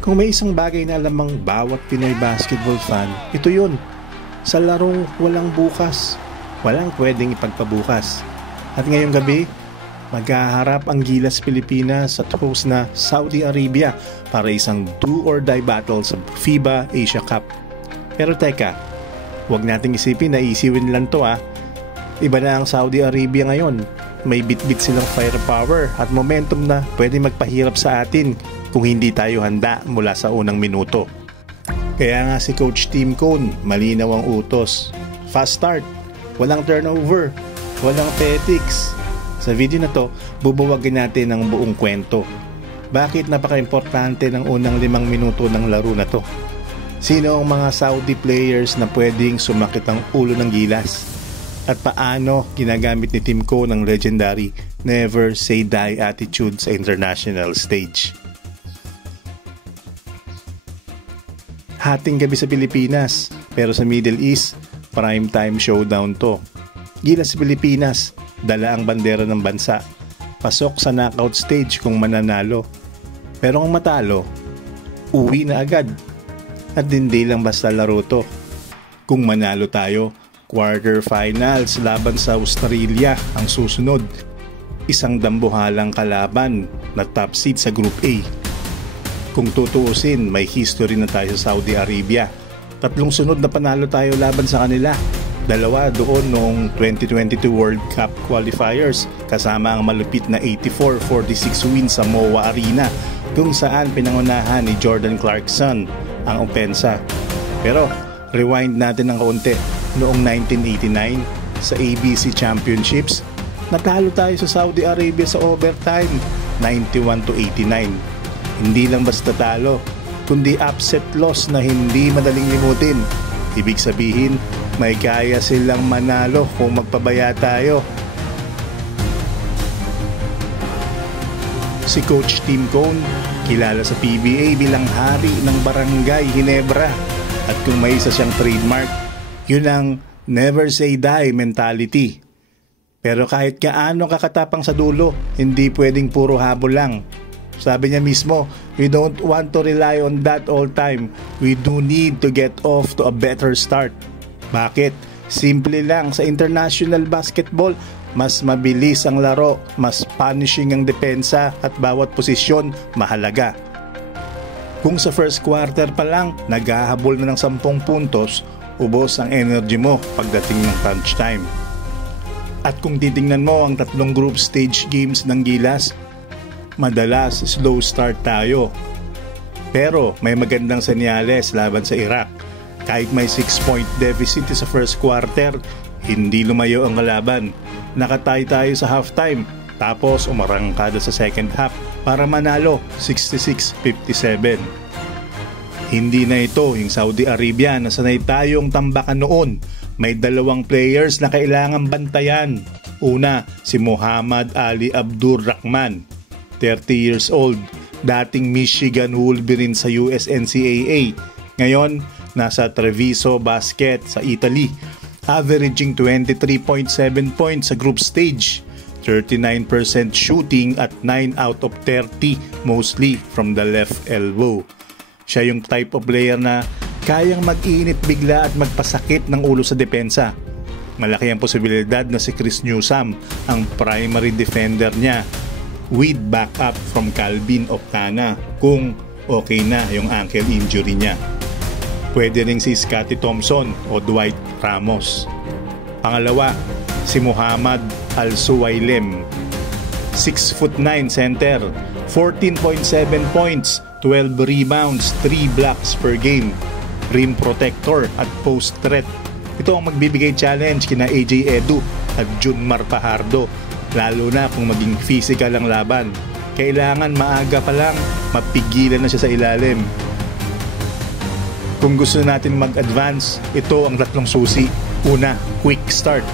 Kung may isang bagay na alamang bawat Pinoy basketball fan, ito yun. Sa larong walang bukas, walang pwedeng ipagpabukas. At ngayong gabi, maghaharap ang Gilas Pilipinas at host na Saudi Arabia para isang do-or-die battle sa FIBA Asia Cup. Pero teka, huwag nating isipin na easy win lang to. Iba na ang Saudi Arabia ngayon. May bit-bit silang firepower at momentum na pwede magpahirap sa atin kung hindi tayo handa mula sa unang minuto. Kaya nga si Coach Tim Cone, malinaw ang utos. Fast start, walang turnover, walang petics. Sa video na to, bubuwagin natin ang buong kwento. Bakit napaka-importante ng unang 5 minuto ng laro na to? Sino ang mga Saudi players na pwedeng sumakit ang ulo ng Gilas? At paano ginagamit ni Tim Cone ang legendary never say die attitude sa international stage? Hating gabi sa Pilipinas, pero sa Middle East, primetime showdown to. Gilas Pilipinas, dala ang bandera ng bansa. Pasok sa knockout stage kung mananalo. Pero kung matalo, uwi na agad. At hindi lang basta laro to. Kung manalo tayo, quarterfinals laban sa Australia ang susunod. Isang dambuhalang kalaban na top seed sa Group A. Kung tutuusin, may history na tayo sa Saudi Arabia. 3 sunod na panalo tayo laban sa kanila. 2 doon noong 2022 World Cup qualifiers kasama ang malupit na 84-46 win sa MOA Arena kung saan pinangunahan ni Jordan Clarkson ang opensa. Pero rewind natin ng kaunti. Noong 1989 sa ABC Championships, natalo tayo sa Saudi Arabia sa overtime 91-89. Hindi lang basta talo, kundi upset loss na hindi madaling limutin. Ibig sabihin, may kaya silang manalo kung magpabaya tayo. Si Coach Tim Cone, kilala sa PBA bilang hari ng Barangay Ginebra. At kung may isa siyang trademark, yun ang never say die mentality. Pero kahit gaano kakatapang sa dulo, hindi pwedeng puro habol lang. Sabi niya mismo, we don't want to rely on that all time. We do need to get off to a better start. Bakit? Simple lang, sa international basketball, mas mabilis ang laro, mas punishing ang depensa at bawat posisyon mahalaga. Kung sa first quarter pa lang, naghahabol na ng 10 puntos, ubos ang energy mo pagdating ng crunch time. At kung titingnan mo ang 3 group stage games ng Gilas, madalas slow start tayo. Pero may magandang senyales laban sa Iraq. Kahit may 6-point deficit sa first quarter, hindi lumayo ang kalaban. Nakatay tayo sa halftime, tapos umarangkada sa second half para manalo 66-57. Hindi na ito yung Saudi Arabia na sanay tayong tambakan noon. May 2 players na kailangang bantayan. Una, si Muhammad Ali Abdur-Rahman, 30 years old, dating Michigan Wolverine sa USNCAA. Ngayon, nasa Treviso Basket sa Italy, averaging 23.7 points sa group stage, 39% shooting at 9 out of 30, mostly from the left elbow. Siya yung type of player na kayang mag-init bigla at magpasakit ng ulo sa depensa. Malaki ang posibilidad na si Chris Newsome ang primary defender niya with backup from Calvin Octana kung okay na yung ankle injury niya. Pwede rin si Scottie Thompson o Dwight Ramos. Pangalawa, si Muhammad Al-Suwailem, 6'9" center, 14.7 points, 12 rebounds, 3 blocks per game, rim protector at post threat. Ito ang magbibigay challenge kina AJ Edu at Junmar Fajardo, lalo na kung maging physical ang laban. Kailangan maaga pa lang mapigilan na siya sa ilalim. Kung gusto natin mag-advance, ito ang 3 susi. Una, quick start.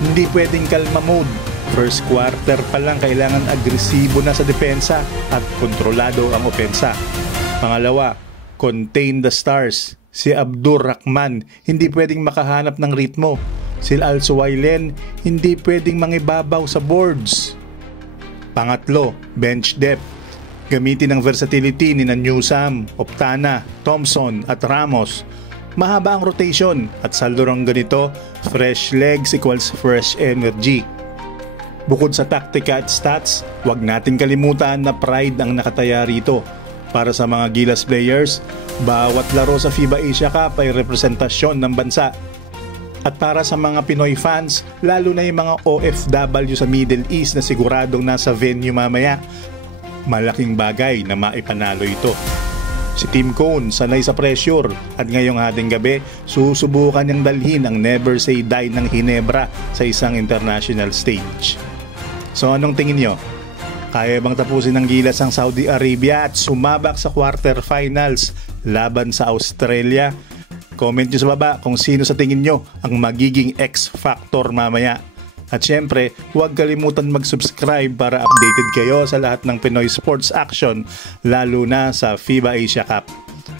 Hindi pwedeng kalma mode. First quarter pa lang kailangan agresibo na sa depensa at kontrolado ang opensa. Pangalawa, contain the stars. Si Abdur-Rahman hindi pwedeng makahanap ng ritmo. Si Al-Suwailem hindi pwedeng mangibabaw sa boards. Pangatlo, bench depth. Gamitin ang versatility ni Newsam, Optana, Thompson at Ramos. Mahaba ang rotation at sa larong ganito, fresh legs equals fresh energy. Bukod sa taktika at stats, huwag nating kalimutan na pride ang nakataya rito. Para sa mga Gilas players, bawat laro sa FIBA Asia Cup ay representasyon ng bansa. At para sa mga Pinoy fans, lalo na yung mga OFW sa Middle East na siguradong nasa venue mamaya, malaking bagay na maipanalo ito. Si Team Cone sanay sa pressure at ngayong hating gabi susubukan niyang dalhin ang Never Say Die ng Ginebra sa isang international stage. So anong tingin nyo? Kaya bang tapusin ng Gilas ang Saudi Arabia at sumabak sa quarterfinals laban sa Australia? Comment nyo sa baba kung sino sa tingin nyo ang magiging X-Factor mamaya. At syempre, huwag kalimutan mag-subscribe para updated kayo sa lahat ng Pinoy sports action, lalo na sa FIBA Asia Cup.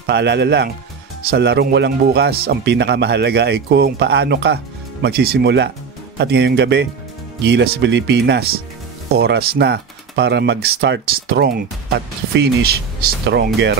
Paalala lang, sa larong walang bukas, ang pinakamahalaga ay kung paano ka magsisimula. At ngayong gabi, Gilas Pilipinas, oras na para mag-start strong at finish stronger.